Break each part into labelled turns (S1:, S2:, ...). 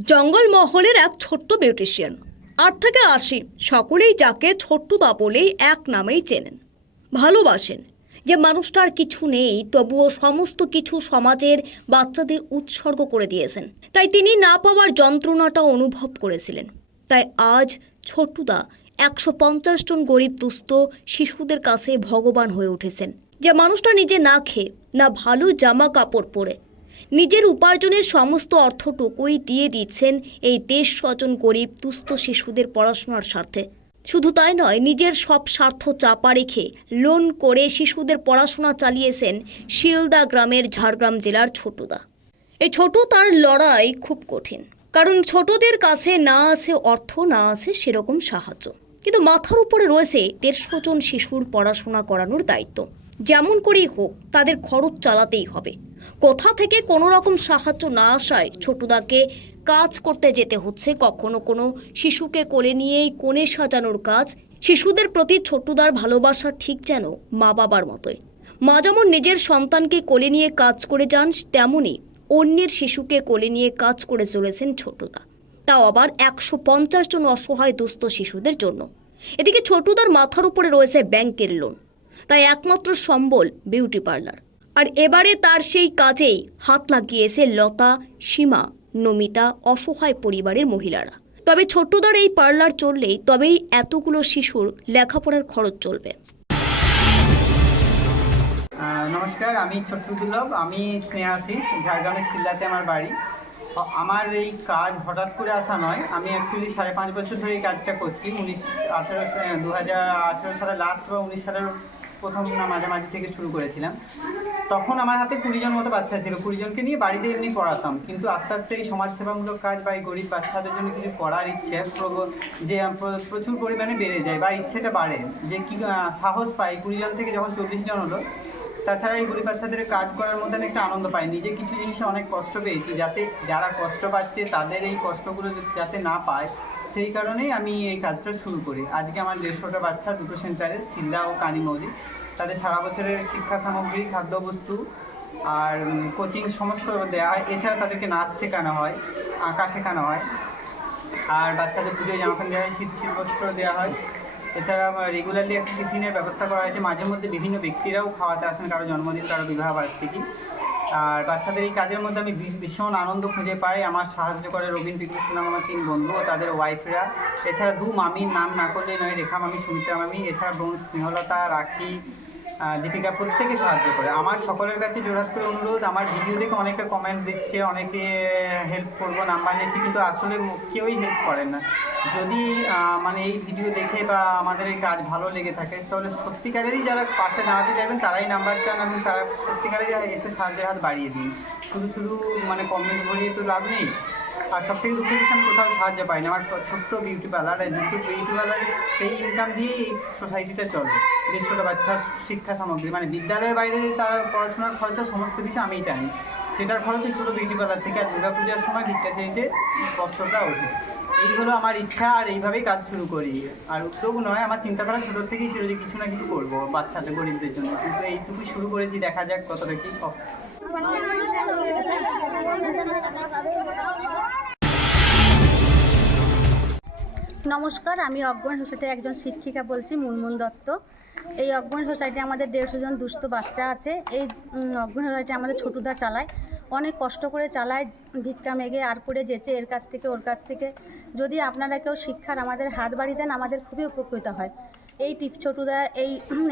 S1: জঙ্গলমহলের এক ছোট্ট বিউটিশিয়ান আট থেকে আশি, সকলেই যাকে ছোট্টদা বলেই এক নামেই চেনেন। ভালোবাসেন। যে মানুষটার কিছু নেই, তবুও সমস্ত কিছু সমাজের বাচ্চাদের উৎসর্গ করে দিয়েছেন। তাই তিনি না পাওয়ার যন্ত্রণাটা অনুভব করেছিলেন। তাই আজ ছোট্টদা একশো পঞ্চাশ জন গরিব দুস্থ শিশুদের কাছে ভগবান হয়ে উঠেছেন। যে মানুষটা নিজে না খেয়ে, না ভালো জামা কাপড় পরে নিজের উপার্জনের সমস্ত অর্থটুকুই দিয়ে দিচ্ছেন এই দেশ স্বজন গরিব, দুস্থ শিশুদের পড়াশোনার স্বার্থে। শুধু তাই নয়, নিজের সব স্বার্থ চাপা রেখে লোন করে শিশুদের পড়াশোনা চালিয়েছেন শিলদা গ্রামের ঝাড়গ্রাম জেলার ছোটদা। এই ছোট তার লড়াই খুব কঠিন, কারণ ছোটদের কাছে না আছে অর্থ, না আছে সেরকম সাহায্য। কিন্তু মাথার উপরে রয়েছে দেড়শো জন শিশুর পড়াশোনা করানোর দায়িত্ব। যেমন করেই হোক, তাদের খরচ চালাতেই হবে। কোথা থেকে কোনো রকম সাহায্য না আসায় ছোটদাকে কাজ করতে যেতে হচ্ছে। কখনো কোনো শিশুকে কোলে নিয়েই কোণে সাজানোর কাজ। শিশুদের প্রতি ছোটদার ভালোবাসা ঠিক যেন মা বাবার মতোই। মা যেমন নিজের সন্তানকে কোলে নিয়ে কাজ করে যান তেমনই অন্যের শিশুকে কোলে নিয়ে কাজ করে চলেছেন ছোটদা। তাও আবার একশো পঞ্চাশ জন অসহায় দুস্থ শিশুদের জন্য। এদিকে ছোটদার মাথার উপরে রয়েছে ব্যাংকের লোন। তাই একমাত্র সম্বল বিউটি পার্লার। আর এবারে তার সেই কাজেই হাত লাগিয়েছে লতা, সীমা, নমিতা, অসহায় পরিবারের মহিলারা। তবে ছোট্টদার এই পার্লার চললেই তবেই এতগুলো শিশুর লেখাপড়ার খরচ চলবে।
S2: নমস্কার, আমি ছোট্ট দুর্লভ আমি স্নেহাশিস ঝাড়গ্রামের শিল্লাতে আমার বাড়ি। আমার এই কাজ হঠাৎ করে আসা নয়, আমি অ্যাকচুয়ালি সাড়ে পাঁচ বছর ধরে এই কাজটা করছি। উনিশ আঠেরো দু হাজার আঠেরো সালে লাস্ট বা উনিশ সালের প্রথম না মাঝামাঝি থেকে শুরু করেছিলাম। তখন আমার হাতে কুড়িজন মতো বাচ্চা ছিল। কুড়িজনকে নিয়ে বাড়িতে এমনি পড়াতাম। কিন্তু আস্তে আস্তে এই সমাজসেবামূলক কাজ বা এই গরিব বাচ্চাদের জন্য কিছু করার ইচ্ছে যে প্রচুর পরিমাণে বেড়ে যায় বা ইচ্ছেটা বাড়ে যে কি সাহস পাই। কুড়িজন থেকে যখন চল্লিশ জন হলো, তাছাড়া এই গরিব বাচ্চাদের কাজ করার মধ্যে একটা আনন্দ পাই। নিজে কিছু জিনিসে অনেক কষ্ট পেয়েছি যাতে যারা কষ্ট পাচ্ছে তাদের এই কষ্টগুলো যাতে না পায়। সেই কারণেই আমি এই কাজটা শুরু করি। আজকে আমার দেড়শোটা বাচ্চা দুটো সেন্টারে সিল্লা ও কানি কানিমৌজি তাদের সারা বছরের শিক্ষা সামগ্রী, খাদ্যবস্তু আর কোচিং সমস্ত দেওয়া হয়। এছাড়া তাদেরকে নাচ শেখানো হয়, আঁকা শেখানো হয়। আর বাচ্চাদের পুজোয় জামা প্যান্ট দেওয়া হয়, শীত শীত বস্ত্র দেওয়া হয়। এছাড়া আমার রেগুলারলি একটা টিফিনের ব্যবস্থা করা হয়েছে। মাঝে মধ্যে বিভিন্ন ব্যক্তিরাও খাওয়াতে আসেন, কারও জন্মদিন, কারও বিবাহ বার্ষিকী আর বাচ্চাদের এই কাজের মধ্যে আমি ভীষণ আনন্দ খুঁজে পাই। আমার সাহায্য করে রবীন পিকু সুনাম আমার তিন বন্ধু ও তাদের ওয়াইফরা এছাড়া দু মামির নাম না করলে নয়, রেখা মামি, সুমিত্রা মামি, এছাড়া বোন স্নেহলতা, রাখি দীপিকা প্রত্যেকে সাহায্য করে। আমার সকলের কাছে জোরহাত করে অনুরোধ, আমার ভিডিও দেখে অনেকে কমেন্ট দিচ্ছে, অনেকে হেল্প করব নাম্বার নিচ্ছি, কিন্তু আসলে কেউই হেল্প করেন না। যদি মানে এই ভিডিও দেখে বা আমাদের এই কাজ ভালো লেগে থাকে, তাহলে সত্যিকারেরই যারা পাশে দাঁড়াতে চাইবেন, তারাই নাম্বার চান এবং তারা সত্যিকারেরই এসে সাহায্যের হাত বাড়িয়ে দিন। শুধু শুধু মানে কমেন্ট ভরিয়ে তো লাভ নেই। আর সব থেকে দুঃখের বিষয় আমি কোথাও সাহায্য পাই না আমার ছোট্ট বিউটি পার্লার দুটো বিউটি পার্লারের সেই ইনকাম দিয়েই এই সোসাইটিতে চলে। দেড়শোটা বাচ্চার শিক্ষা সামগ্রী মানে বিদ্যালয়ের বাইরে তারা পড়াশোনার খরচা সমস্ত কিছু আমিই টানি, সেটার খরচ ছোটো বিউটি পার্লার থেকে আর দুর্গা পূজার সময় ভিক্ষা চেয়েছে বস্ত্রটা ওঠে। এই হলো আমার ইচ্ছা, আর এইভাবেই কাজ শুরু করি। আর উদ্যোগ নয়, আমার চিন্তাধারা ছোটোর থেকেই ছিল যে কিছু না কিছু করব বাচ্চাদের, গরিবদের জন্য। কিন্তু এইটুকু শুরু করেছি, দেখা যাক কতটা কি
S3: নমস্কার, আমি অজ্ঞান হোসেটের একজন শিক্ষিকা বলছি, মুনমুন দত্ত। এই অগ্রণ সোসাইটি আমাদের দেড়শো জন দুস্থ বাচ্চা আছে। এই অজ্ঞান সোসাইটি আমাদের ছোটুদা চালায়। অনেক কষ্ট করে চালায়, ভিক্ষা মেঘে আর করে যেচে এর কাছ থেকে ওর কাছ থেকে। যদি আপনারা কেউ শিক্ষার আমাদের হাত বাড়ি দেন, আমাদের খুবই উপকৃত হয়। এই টিপ ছোটুদা, এই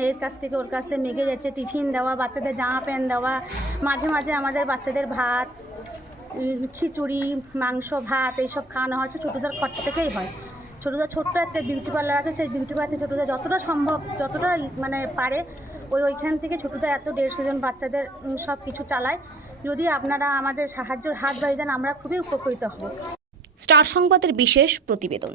S3: এর কাছ থেকে ওর কাছ থেকে মেঘে যাচ্ছে টিফিন দেওয়া, বাচ্চাদের জামা প্যান্ট দেওয়া, মাঝে মাঝে আমাদের বাচ্চাদের ভাত খিচুড়ি, মাংস, ভাত, এইসব খাওয়ানো হচ্ছে ছোটুদার খরচা থেকেই হয়। ছোটদা ছোট্ট একটা বিউটি পার্লার আছে, সেই বিউটি পার্লার ছোটদা যতটা সম্ভব, যতটা মানে পারে, ওই ওইখান থেকে ছোটদা এত দেড়শো জন বাচ্চাদের সব কিছু চালায়। যদি আপনারা আমাদের সাহায্যের হাত বাড়িয়ে দেন, আমরা খুবই উপকৃত হব।
S1: স্টার সংবাদের বিশেষ প্রতিবেদন।